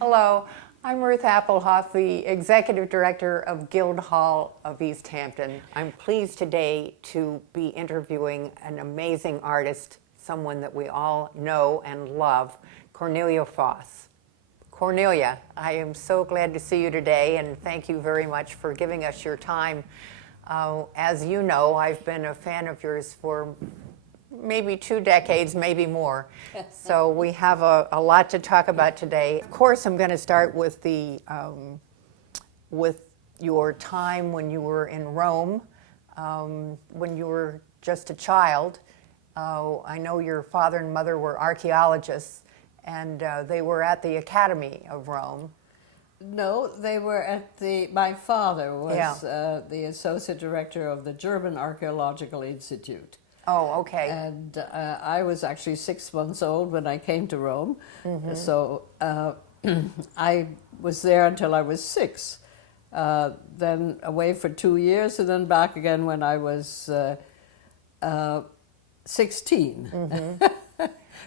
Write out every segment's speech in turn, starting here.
Hello, I'm Ruth Appelhof, the Executive Director of Guildhall of East Hampton. I'm pleased today to be interviewing an amazing artist, someone that we all know and love, Cornelia Foss. Cornelia, I am so glad to see you today, and thank you very much for giving us your time. As you know, I've been a fan of yours for maybe 2 decades, maybe more. So we have a lot to talk about today. Of course, I'm going to start with with your time when you were in Rome, when you were just a child. I know your father and mother were archaeologists, and they were at the Academy of Rome. No, they were at my father was Yeah. the associate director of the German Archaeological Institute. Oh, okay. And I was actually 6 months old when I came to Rome. So I was there until I was 6. Then away for 2 years and then back again when I was 16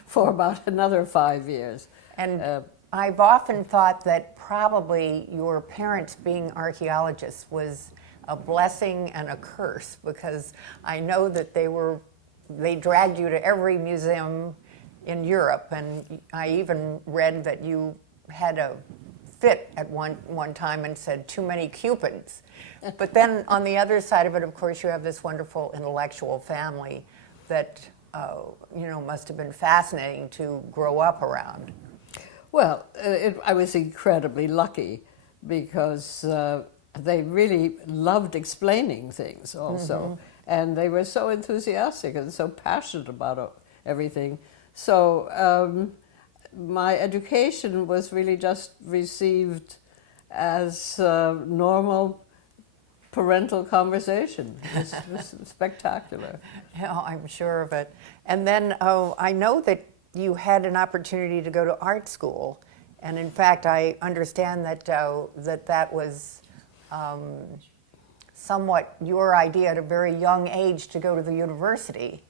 for about another 5 years. And I've often thought that probably your parents being archaeologists was a blessing and a curse, because I know that they dragged you to every museum in Europe, and I even read that you had a fit at one time and said too many Cupins. But then on the other side of it, of course, you have this wonderful intellectual family that must have been fascinating to grow up around. Well, I was incredibly lucky because they really loved explaining things also. And they were so enthusiastic and so passionate about everything. So my education was really just received as normal parental conversation. It was spectacular. Yeah, I'm sure of it. And then I know that you had an opportunity to go to art school. And in fact, I understand that that was somewhat your idea at a very young age to go to the university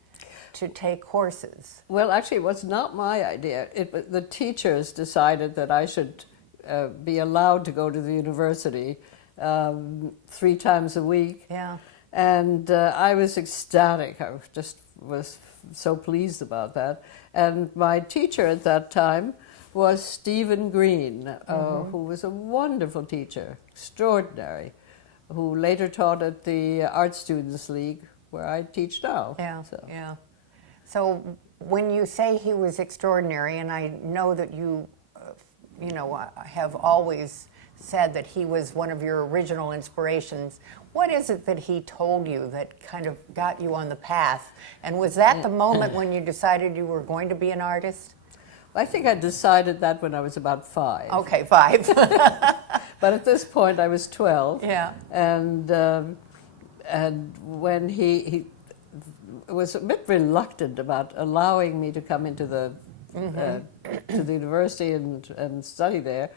to take courses. Well, actually, it was not my idea. The teachers decided that I should be allowed to go to the university 3 times a week. Yeah. And I was ecstatic. I just was so pleased about that. And my teacher at that time was Stephen Green, who was a wonderful teacher, extraordinary, who later taught at the Art Students League, where I teach now. Yeah, yeah. So when you say he was extraordinary, and I know that you, have always said that he was one of your original inspirations, what is it that he told you that kind of got you on the path? And was that the moment when you decided you were going to be an artist? I think I decided that when I was about 5. Okay, 5. But at this point, I was 12. Yeah. And when he was a bit reluctant about allowing me to come into the to the university and study there,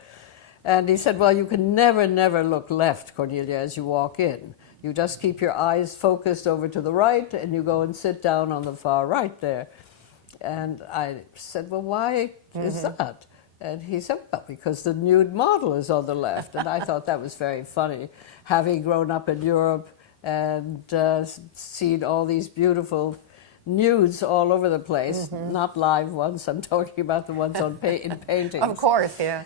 and he said, "Well, you can never look left, Cornelia, as you walk in. You just keep your eyes focused over to the right, and you go and sit down on the far right there." And I said, "Well, why is that?" And he said, "Well, because the nude model is on the left." And I thought that was very funny, having grown up in Europe and seen all these beautiful nudes all over the place, not live ones, I'm talking about the ones in paintings. Of course, yeah.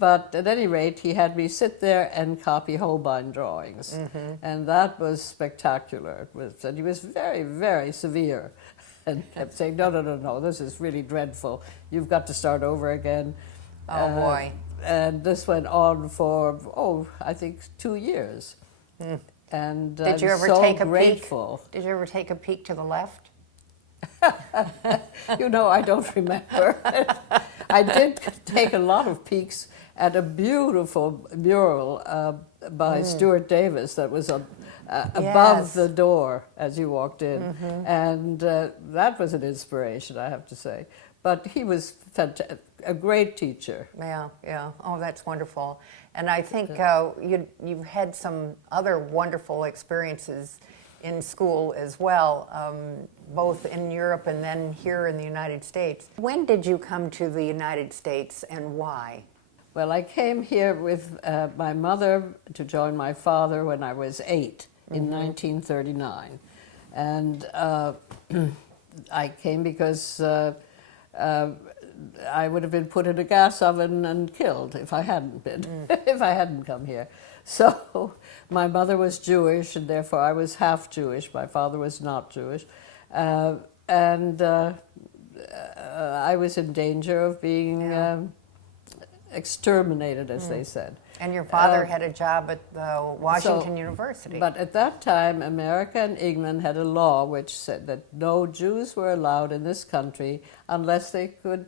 But at any rate, he had me sit there and copy Holbein drawings. And that was spectacular. And he was very, very severe. And kept saying, no, this is really dreadful. You've got to start over again. Oh, boy. And this went on for, I think 2 years. And Did you ever so take a grateful. peek? Did you ever take a peek to the left? I don't remember. I did take a lot of peeks at a beautiful mural by Stuart Davis that was above the door as you walked in. And that was an inspiration, I have to say. But he was a great teacher. Yeah, yeah. Oh, that's wonderful. And I think you've had some other wonderful experiences in school as well, both in Europe and then here in the United States. When did you come to the United States and why? Well, I came here with my mother to join my father when I was 8 in 1939. And I came because I would have been put in a gas oven and killed if I hadn't been, if I hadn't come here. So my mother was Jewish, and therefore I was half Jewish. My father was not Jewish. And I was in danger of being exterminated, as they said. And your father had a job at Washington University. But at that time, America and England had a law which said that no Jews were allowed in this country unless they could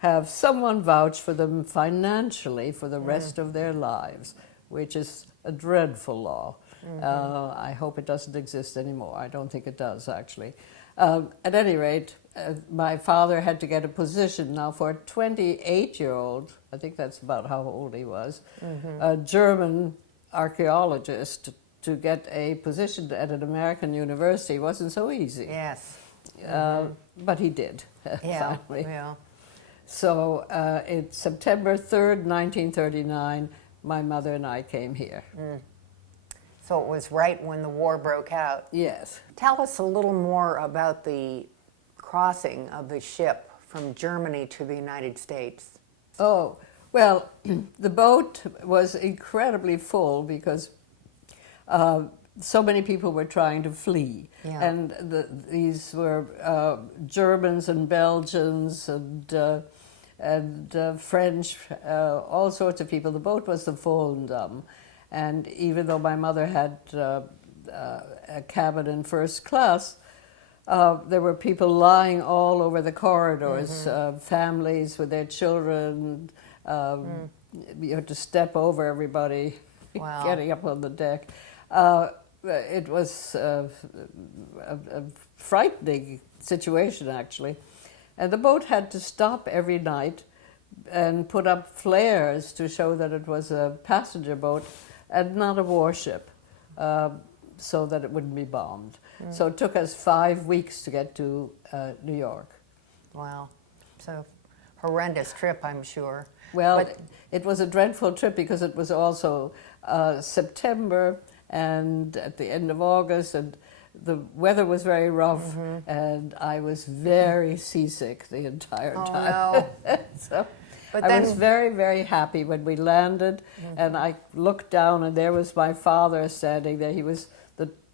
have someone vouch for them financially for the rest of their lives, which is a dreadful law. I hope it doesn't exist anymore. I don't think it does, actually. At any rate, my father had to get a position. Now, for a 28-year-old, I think that's about how old he was, a German archaeologist, to get a position at an American university wasn't so easy. Yes. But he did, finally. Yeah. So it's September 3rd, 1939, my mother and I came here. So it was right when the war broke out. Yes. Tell us a little more about the crossing of the ship from Germany to the United States. Oh, well, the boat was incredibly full because so many people were trying to flee. Yeah. And these were Germans and Belgians and French, all sorts of people. The boat was the Volendam. And even though my mother had a cabin in first class, there were people lying all over the corridors, families with their children. You had to step over everybody getting up on the deck. It was a frightening situation, actually. And the boat had to stop every night and put up flares to show that it was a passenger boat and not a warship, so that it wouldn't be bombed. So it took us 5 weeks to get to New York. Wow. So horrendous trip, I'm sure. Well, it was a dreadful trip because it was also September and at the end of August, and the weather was very rough, and I was very seasick the entire time. No. So But I then, was very, very happy when we landed, and I looked down, and there was my father standing there. He was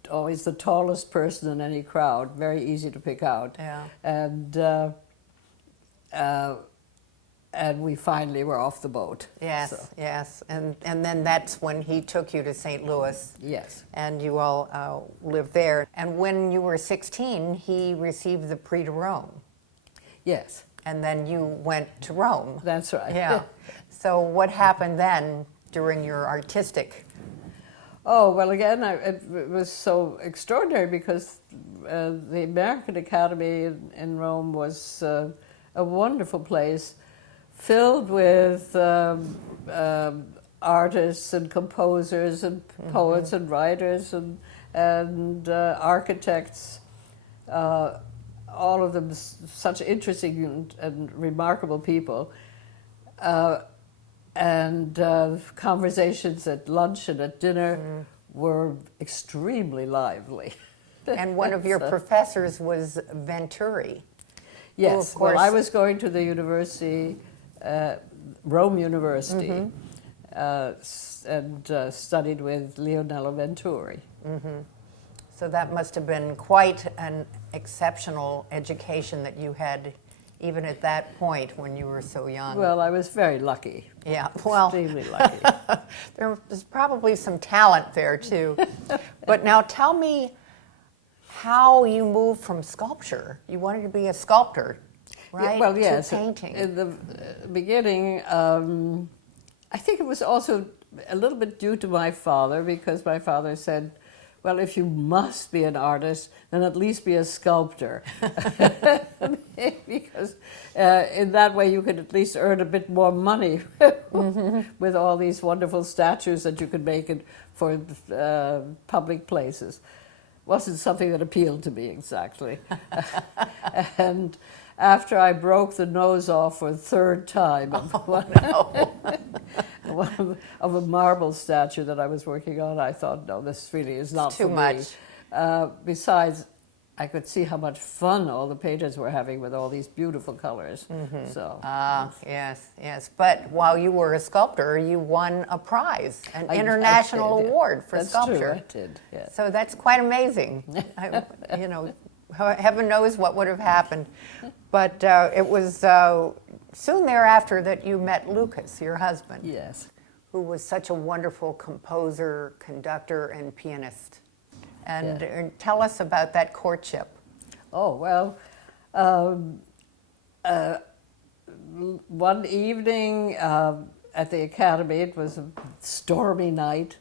always the tallest person in any crowd, very easy to pick out. Yeah. And we finally were off the boat. yes, So, yes. And then that's when he took you to St. Louis. yes. And you all lived there. And when you were 16, he received the Prix de Rome. Yes, And then you went to Rome. that's right. Yeah. So what happened then during your artistic? Oh, well, again, it was so extraordinary because the American Academy in Rome was a wonderful place filled with artists and composers and poets and writers and architects, all of them such interesting and remarkable people. And conversations at lunch and at dinner were extremely lively. And one of your professors was Venturi. Yes, of course. well, I was going to the university, Rome University, and studied with Leonello Venturi. So that must have been quite an exceptional education that you had even at that point when you were so young. Well, I was very lucky. Yeah, well, Extremely lucky. there's probably some talent there too. But now tell me how you moved from sculpture. You wanted to be a sculptor, right? Yeah, well, yes. To painting. In the beginning, I think it was also a little bit due to my father, because my father said, well, if you must be an artist, then at least be a sculptor. Because in that way you could at least earn a bit more money with all these wonderful statues that you could make for public places. Wasn't something that appealed to me exactly. And after I broke the nose off for the third time of a marble statue that I was working on. I thought, no, this really is not too for much. me. Besides, I could see how much fun all the painters were having with all these beautiful colors. So Yes. But while you were a sculptor, you won a prize, an international award for sculpture. That's true, I did, yes. So that's quite amazing. Heaven knows what would have happened. But it was soon thereafter that you met Lucas, your husband. Yes. Who was such a wonderful composer, conductor, and pianist. And tell us about that courtship. Oh, well, one evening at the Academy, it was a stormy night,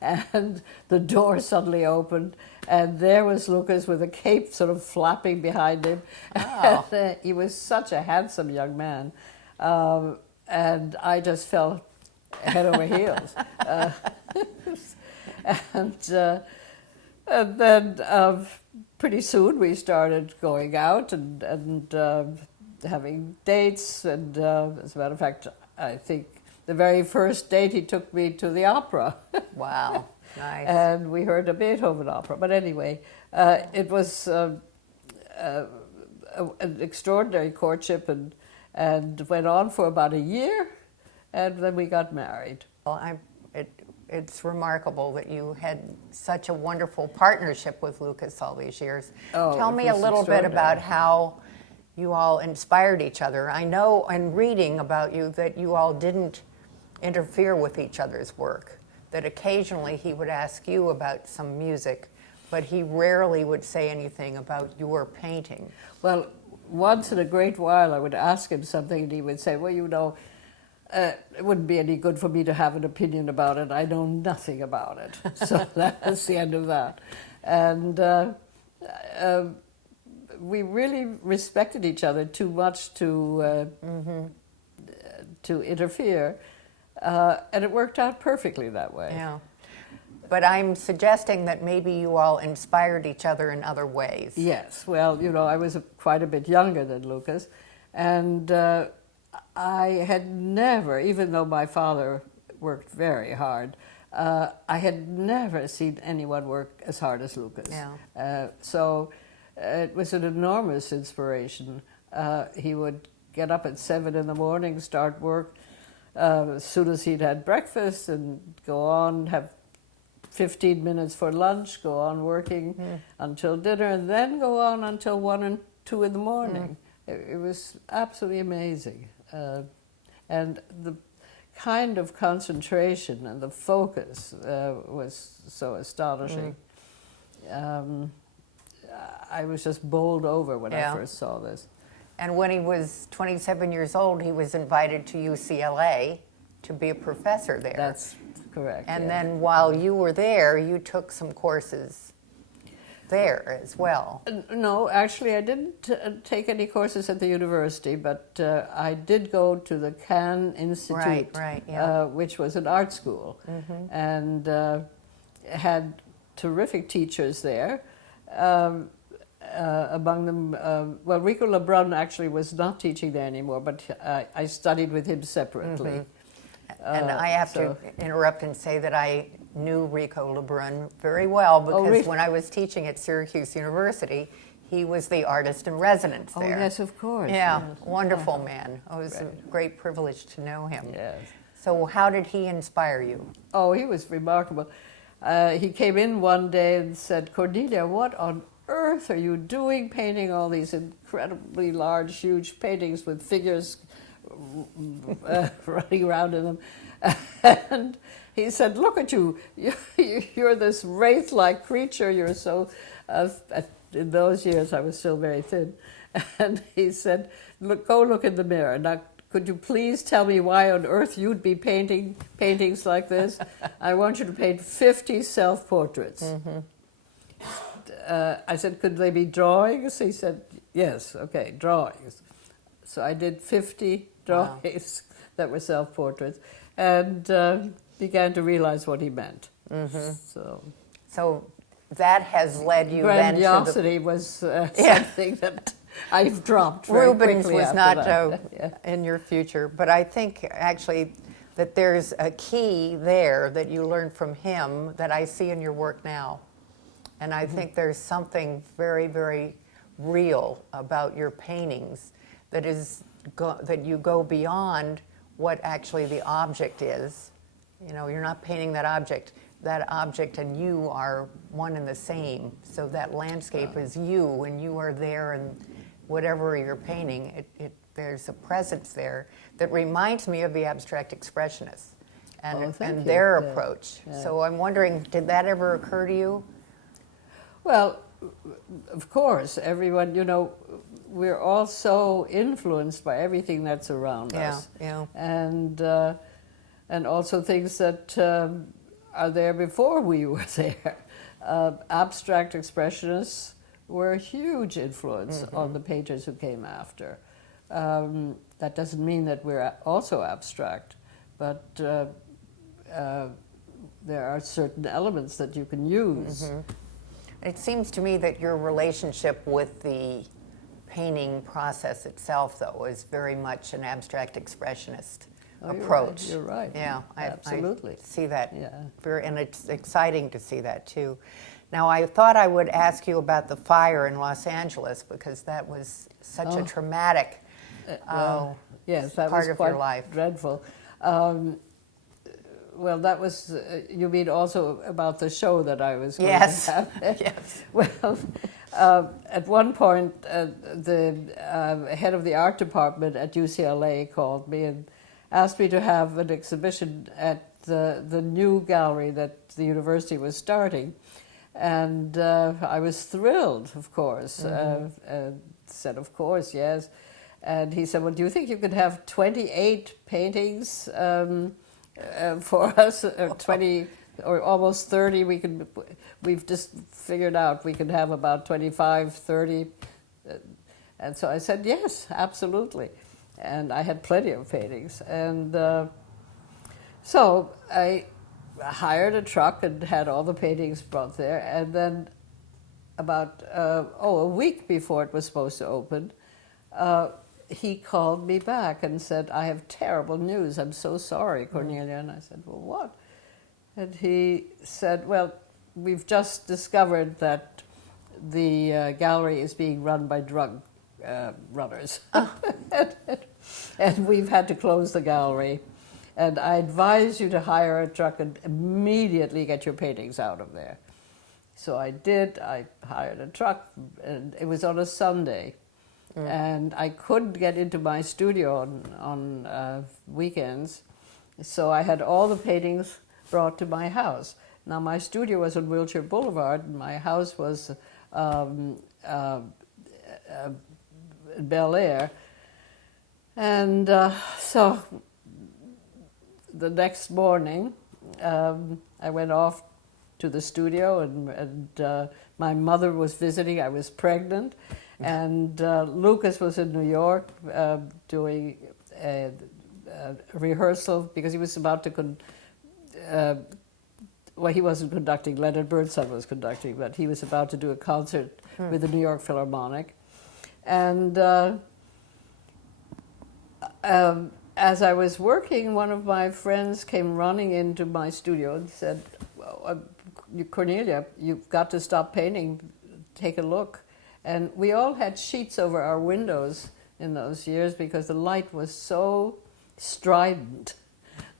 and the door suddenly opened, and there was Lucas with a cape sort of flapping behind him. Oh. And, he was such a handsome young man, and I just fell head over heels. And then pretty soon we started going out and having dates. And as a matter of fact, I think the very first date he took me to the opera. Wow, nice. And we heard a Beethoven opera. But anyway, it was an extraordinary courtship and went on for about a year, and then we got married. Well, it's remarkable that you had such a wonderful partnership with Lucas all these years. Oh, Tell me a little bit about how you all inspired each other. I know in reading about you that you all didn't interfere with each other's work, that occasionally he would ask you about some music, but he rarely would say anything about your painting. Well, once in a great while I would ask him something and he would say, well, you know, it wouldn't be any good for me to have an opinion about it. I know nothing about it. So that was the end of that. And we really respected each other too much to interfere. And it worked out perfectly that way. Yeah. But I'm suggesting that maybe you all inspired each other in other ways. Yes. Well, you know, I was quite a bit younger than Lucas. And I had never, even though my father worked very hard, I had never seen anyone work as hard as Lucas. Yeah. So it was an enormous inspiration. He would get up at 7 in the morning, start work as soon as he'd had breakfast, and go on, have 15 minutes for lunch, go on working until dinner, and then go on until 1 and 2 in the morning. It was absolutely amazing. And the kind of concentration and the focus was so astonishing. I was just bowled over when I first saw this. And when he was 27 years old, he was invited to UCLA to be a professor there. That's correct. And then while you were there, you took some courses there as well. No, actually, I didn't take any courses at the university, but I did go to the Cannes Institute, which was an art school, and had terrific teachers there. Among them, well, Rico Lebrun actually was not teaching there anymore, but I studied with him separately. And I have to interrupt and say that I knew Rico Lebrun very well because when I was teaching at Syracuse University, he was the artist in residence there. Oh, yes, of course. Yeah, yes. wonderful man. It was a great privilege to know him. Yes. So how did he inspire you? Oh, he was remarkable. He came in one day and said, Cornelia, what on earth are you doing painting all these incredibly large, huge paintings with figures running around in them? And he said, look at you. You're this wraith-like creature. You're so... in those years, I was still very thin. And he said, look, go look in the mirror. Now, could you please tell me why on earth you'd be painting paintings like this? I want you to paint 50 self-portraits. I said, could they be drawings? He said, yes, okay, drawings. So I did 50 drawings that were self-portraits and began to realize what he meant. So that has led you then to grandiosity was something that I've dropped very Rubens quickly was after not that. Yeah. in your future, but I think actually that there's a key there that you learned from him that I see in your work now. And I think there's something very, very real about your paintings that is that you go beyond what actually the object is. You know, you're not painting that object. That object and you are one and the same. So that landscape is you, and you are there, and whatever you're painting, there's a presence there that reminds me of the abstract expressionists and, thank you. their Yeah. approach. Yeah. So I'm wondering, did that ever occur to you? Well, of course, everyone, you know, we're all so influenced by everything that's around us. Yeah. And also things that are there before we were there. Abstract expressionists were a huge influence on the painters who came after. That doesn't mean that we're also abstract, but there are certain elements that you can use. It seems to me that your relationship with the painting process itself, though, is very much an abstract expressionist approach. You're right. Yeah, Absolutely. I see that. Yeah. And it's exciting to see that too. Now, I thought I would ask you about the fire in Los Angeles because that was such a traumatic Yes, that part was of quite your life. dreadful. Well, that was, you mean also about the show that I was going Yes. to have? Yes. Well, at one point, the head of the art department at UCLA called me and asked me to have an exhibition at the new gallery that the university was starting. And I was thrilled, of course. Said, of course, yes. And he said, well, do you think you could have 28 paintings for us? 20 or almost 30. We've just figured out we could have about 25, 30. And so I said, yes, absolutely. And I had plenty of paintings. And so I hired a truck and had all the paintings brought there. And then about, a week before it was supposed to open, he called me back and said, I have terrible news. I'm so sorry, Cornelia. And I said, well, what? And he said, well, we've just discovered that the gallery is being run by drug runners. And we've had to close the gallery. And I advise you to hire a truck and immediately get your paintings out of there. So I did. I hired a truck, and it was on a Sunday. And I couldn't get into my studio on weekends, so I had all the paintings brought to my house. Now, my studio was on Wilshire Boulevard, and my house was Bel Air. And so the next morning, I went off to the studio, and my mother was visiting. I was pregnant. And Lucas was in New York doing a rehearsal because he was about to well, he wasn't conducting, Leonard Bernstein was conducting, but he was about to do a concert with the New York Philharmonic. And as I was working, one of my friends came running into my studio and said, Cornelia, you've got to stop painting, take a look. And we all had sheets over our windows in those years because the light was so strident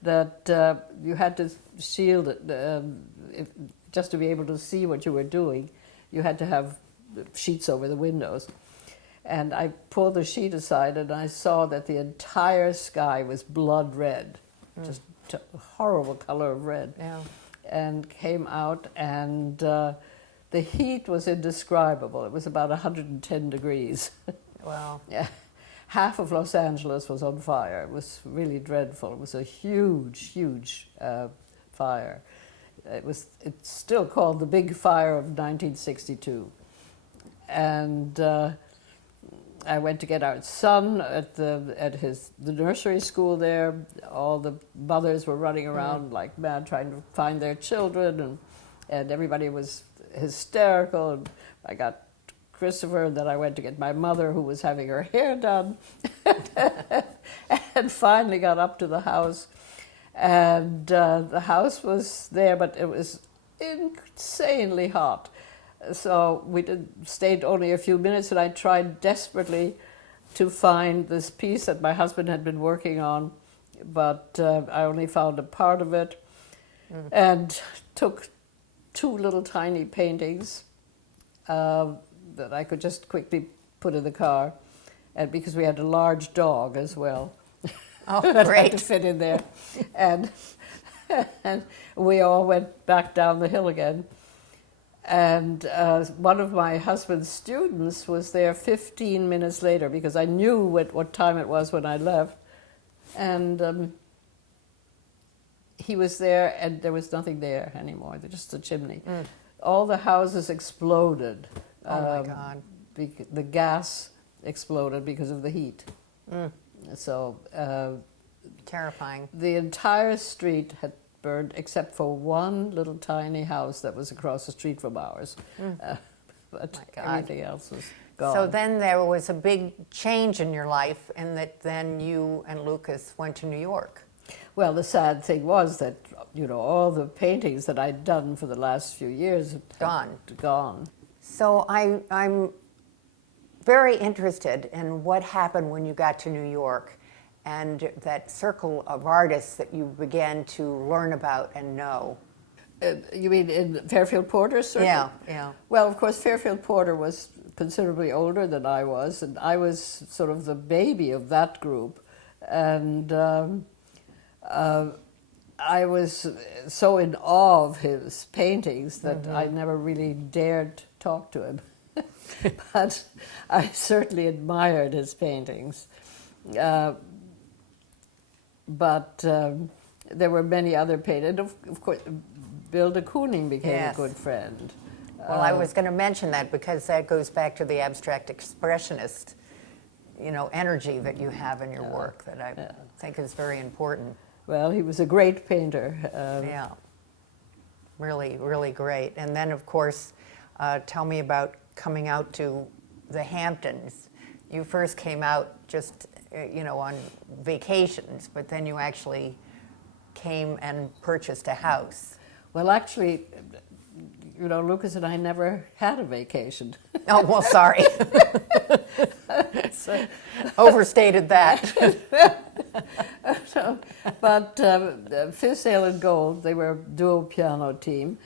that you had to shield it. Just to be able to see what you were doing, you had to have sheets over the windows. And I pulled the sheet aside and I saw that the entire sky was blood red, just a horrible color of red. Yeah. And came out, and the heat was indescribable. It was about 110 degrees. Wow. Yeah. Half of Los Angeles was on fire. It was really dreadful. It was a huge, huge fire. It's still called the Big Fire of 1962. And I went to get our son at the nursery school there. All the mothers were running around like mad trying to find their children, and everybody was hysterical. And I got Christopher, and then I went to get my mother, who was having her hair done, and finally got up to the house. And the house was there, but it was insanely hot. So we stayed only a few minutes, and I tried desperately to find this piece that my husband had been working on, but I only found a part of it, and took 2 little tiny paintings that I could just quickly put in the car, and because we had a large dog as well. Oh, that had great. to fit in there. And we all went back down the hill again. And one of my husband's students was there 15 minutes later, because I knew what time it was when I left. And he was there, and there was nothing there anymore, just a chimney. All the houses exploded. Oh, my God. The gas exploded because of the heat. So Terrifying. the entire street had burned except for one little tiny house that was across the street from ours. But My God. everything else was gone. So then there was a big change in your life, and that then you and Lucas went to New York. Well, the sad thing was that, all the paintings that I'd done for the last few years had gone. So I'm very interested in what happened when you got to New York, and that circle of artists that you began to learn about and know. You mean in Fairfield Porter's circle? Yeah. Well, of course, Fairfield Porter was considerably older than I was, and I was sort of the baby of that group. And I was so in awe of his paintings that I never really dared talk to him. But I certainly admired his paintings. But there were many other painters. Of course, Bill de Kooning became Yes. a good friend. Well, I was going to mention that because that goes back to the abstract expressionist, energy that you have in your work that I think is very important. Well, he was a great painter. Yeah, really, really great. And then, of course, tell me about coming out to the Hamptons. You first came out just, on vacations, but then you actually came and purchased a house. Well, actually, Lucas and I never had a vacation. Oh, well, sorry. So, Overstated that. but Fisdale and Gold, they were a duo piano team,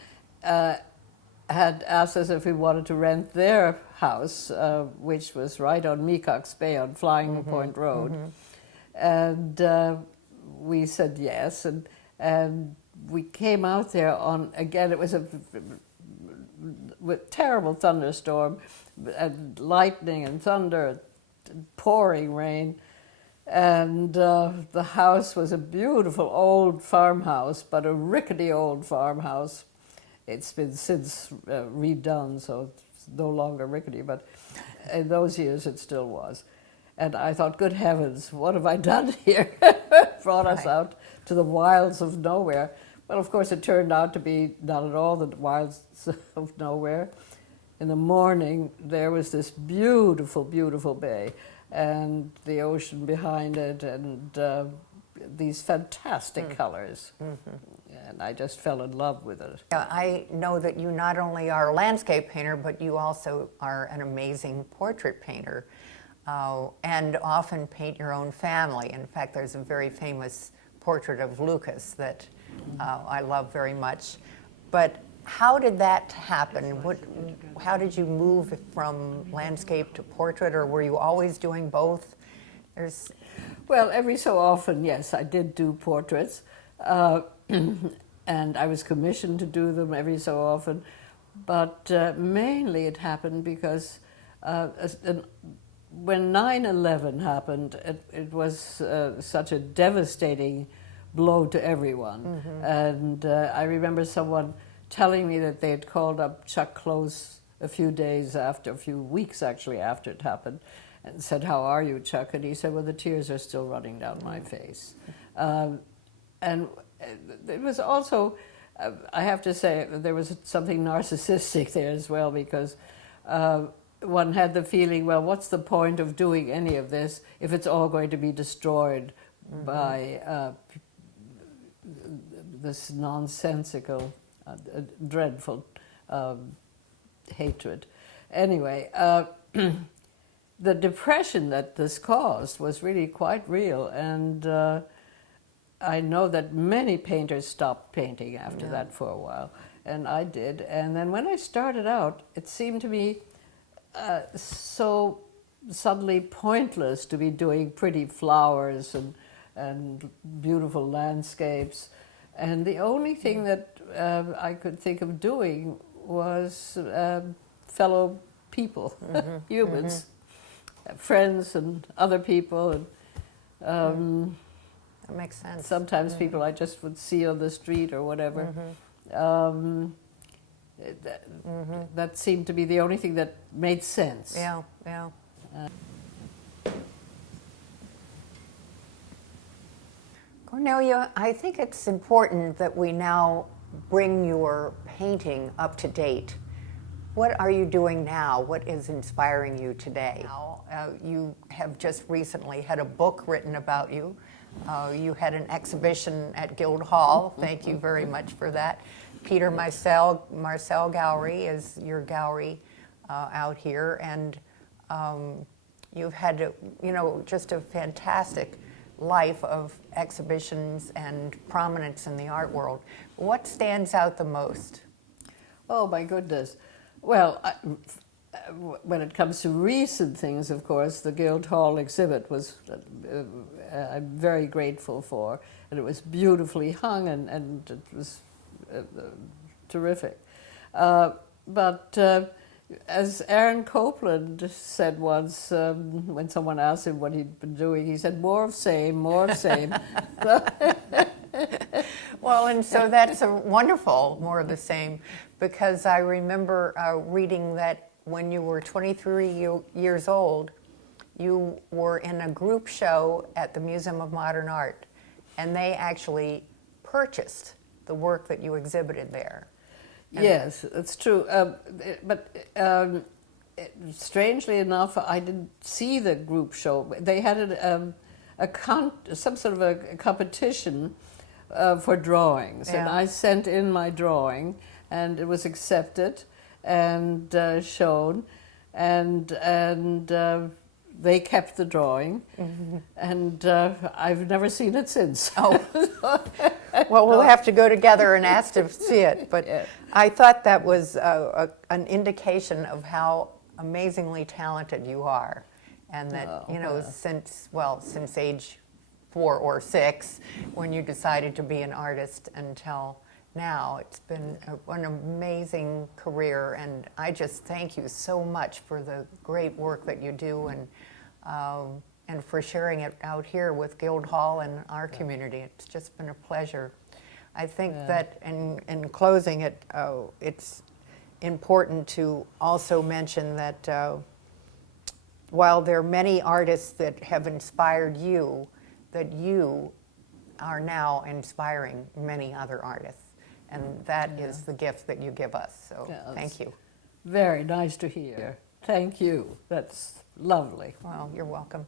had asked us if we wanted to rent their house, which was right on Mecox Bay on Flying Point Road. And we said yes, and we came out there on, again, it was with terrible thunderstorm, and lightning and thunder, pouring rain. And the house was a beautiful old farmhouse, but a rickety old farmhouse. It's been since redone, so it's no longer rickety, but in those years it still was. And I thought, good heavens, what have I done here? Brought us out to the wilds of nowhere. Well, of course, it turned out to be not at all the wilds of nowhere. In the morning, there was this beautiful, beautiful bay, and the ocean behind it, and these fantastic colors. And I just fell in love with it. I know that you not only are a landscape painter, but you also are an amazing portrait painter, and often paint your own family. In fact, there's a very famous portrait of Lucas that I love very much. But how did that happen? How did you move from landscape to portrait, or were you always doing both? Well, every so often, yes, I did do portraits, and I was commissioned to do them every so often. But mainly it happened because when 9/11 happened, it was such a devastating blow to everyone. And I remember someone telling me that they had called up Chuck Close a few weeks actually after it happened, and said, "How are you, Chuck?" And he said, "Well, the tears are still running down my face." And it was also, I have to say, there was something narcissistic there as well, because one had the feeling, well, what's the point of doing any of this if it's all going to be destroyed by this nonsensical, dreadful hatred. Anyway, the depression that this caused was really quite real, and I know that many painters stopped painting after that for a while, and I did. And then when I started out, it seemed to me so suddenly pointless to be doing pretty flowers and beautiful landscapes. And the only thing that I could think of doing was fellow people, humans, friends and other people. And, that makes sense. sometimes people I just would see on the street or whatever. That seemed to be the only thing that made sense. Yeah, yeah. Cornelia, I think it's important that we now bring your painting up to date. What are you doing now? What is inspiring you today? You have just recently had a book written about you. You had an exhibition at Guildhall. Thank you very much for that. Peter Marcel Gallery is your gallery out here, and you've had, just a fantastic life of exhibitions and prominence in the art world. What stands out the most? Oh my goodness. Well, when it comes to recent things, of course, the Guildhall exhibit was I'm very grateful for, and it was beautifully hung, and it was terrific. But as Aaron Copland said once, when someone asked him what he'd been doing, he said, more of same, more of same. Well, and so that's a wonderful, more of the same, because I remember reading that when you were 23 years old, you were in a group show at the Museum of Modern Art, and they actually purchased the work that you exhibited there. Yes, it's true. But strangely enough, I didn't see the group show. They had some sort of a competition for drawings, and I sent in my drawing, and it was accepted and shown, and they kept the drawing, and I've never seen it since. Oh, well, we'll have to go together and ask to see it. But I thought that was an indication of how amazingly talented you are, and that since age 4 or 6, when you decided to be an artist, until now, it's been an amazing career, and I just thank you so much for the great work that you do, and for sharing it out here with Guildhall and our community. It's just been a pleasure. I think that in closing it's important to also mention that while there are many artists that have inspired you, that you are now inspiring many other artists. And that is the gift that you give us. So thank you. Very nice to hear. Thank you. That's lovely. Well, you're welcome.